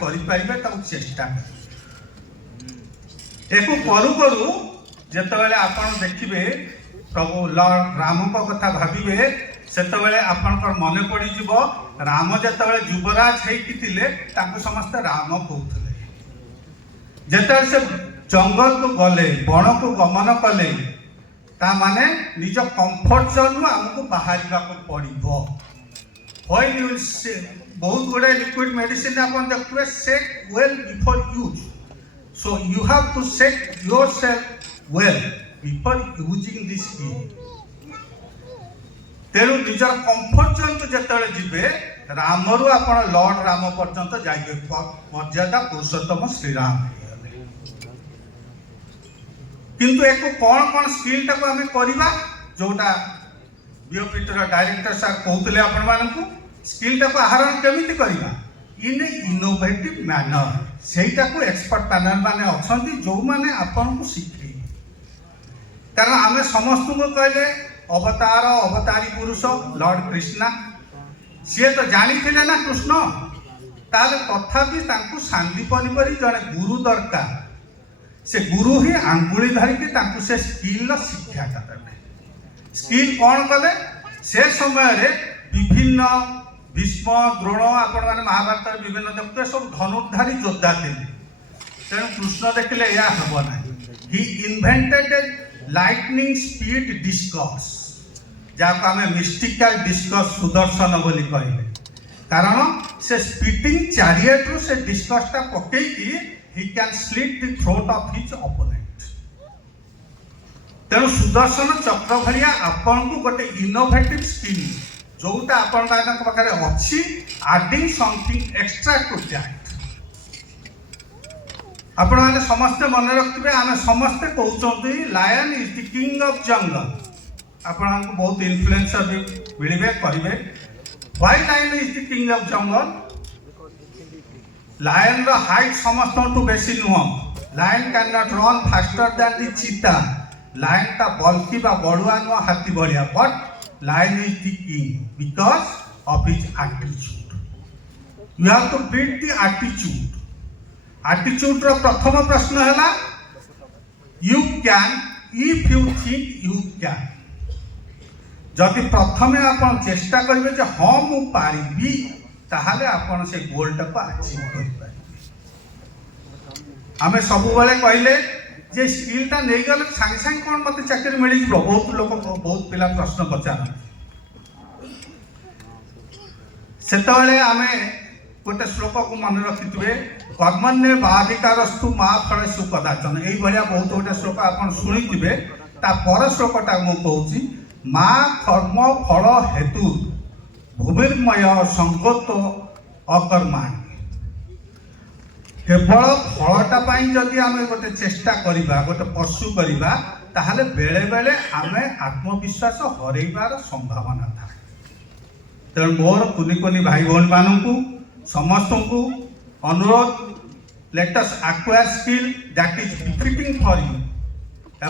करें चेष्टा एक करू करू जितेबाला आपन देखिए प्रभु लॉर्ड राम को कथा भाविबे सेतबेले आपनकर मन पड़ीजिव राम जितेबाला युवराज होते समस्ते राम कहते जिते से जंगल को गले बण को गमन कले माने निज कंफर्ट जोन आमको बाहर पड़ो व्हेन यू बहुत गुड़े लिक्विड मेडिसिन आप देखिए shake well before use so you have to shake yourself well before using this तेणु निजर कंफर्ट जोन को जिते जीवे रामरु आप लॉर्ड राम पर्यंत जाइए मर्यादा पुरुषोत्तम श्रीराम किंतु एक कौन कौन स्किल टाक आम करवा जोटा बीओपीटी डायरेक्टर सार कहते आपण मानक स्किल टाक आहरण केमिति करवा इन इनोवेटिव मैनर सेटा को एक्सपर्ट पैनल माने अछंती जो माने आपन को शिखे कारण आमे समस्त को कहले अवतार अवतारी पुरुष लॉर्ड कृष्णा सी तो जानी थे ना कृष्ण ताले तथापि तांकु सांदीपनि परि जने गुरु दरकार से गुरु ही आंगुली धरिकी से स्किल शिक्षा देते स्किल कौन कले से समय रे विभिन्न भीष्म द्रोण आपण माने महाभारत विभिन्न देखते सब धनुर्धारी योद्धा थे तेणु कृष्ण देखले या हबो ना he invented a lightning speed discuss जाको आमे मिस्टिकल डिस्कस सुदर्शन बोली कहले कारण से स्पीटिंग चैरियट रो से डिस्कस टा पकेई की he can slit the throat of his opponent तेणु सुदर्शन चक्र भलिया आपन को गोटे इनोवेटिव स्किल जोटा आपन पाखे अच्छी adding something extra to that आपण माने समस्त मन रखिबे आमे समस्त कहउछंती lion is the king of jungle आपण को बहुत इन्फ्लुएंसर भी मिलबे करिवे why lion is the king of jungle lion रो हाइट समस्त टू बेसी नुह lion can not run faster than the cheetah lion ता बल्कि बा बड़ुआ नुह हाथी बढ़िया but lion is the king because of his attitude you have to beat the attitude रो प्रथम प्रश्न है you can if you think you can जदि प्रथम आप चेष्टा करेंगे जे हाँ मु पारिबी ताहले आपण से गोल को अचीव कर आमे सब बेले कहले जे स्किल टा नहीं गले सांगे सांगे कौन मत चाकरी मिल जाए बहुत लोग बहुत पिला प्रश्न पचार से आमे गोटे श्लोक को मन रखिथे कर्मण्ये बाधिकारस्तु मा फलेषु कदाचन यही भाया बहुत गोटे श्लोक आप शुणिथे ता पर श्लोकटा मु कहूँ मा कर्म फल हेतु भूमिर्मय संगत अकर्माणी केवल फलटा जदि आम गोटे चेष्टा करवा गोटे पशु करवा ताहले बेले बेले आम आत्मविश्वास हरइबार संभावना था तेणु मोर कुनी कुनी भाई भौणी मानू समस्त को अनुरोध let us acquire skill that is befitting for you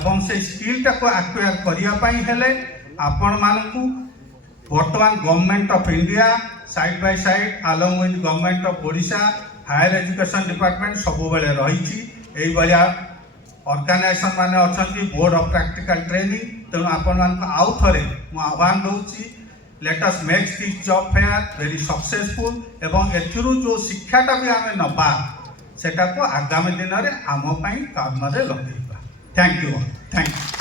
एवं से स्किल टाको एक्वायर करने हेले आपण मानू वर्तमान government of India side by side along with government of Odisha higher education department सब बेले रही ऑर्गेनाइजेशन माने अच्छी बोर्ड ऑफ प्रैक्टिकल ट्रेनिंग तेणु आपण आउ थे मु आह्वान दूसरी let us make this job fair very successful एवं एथिरु जो शिक्षाटा भी आम नबा सेटा को आगामी दिन में आम काम में लगेगा थैंक यू।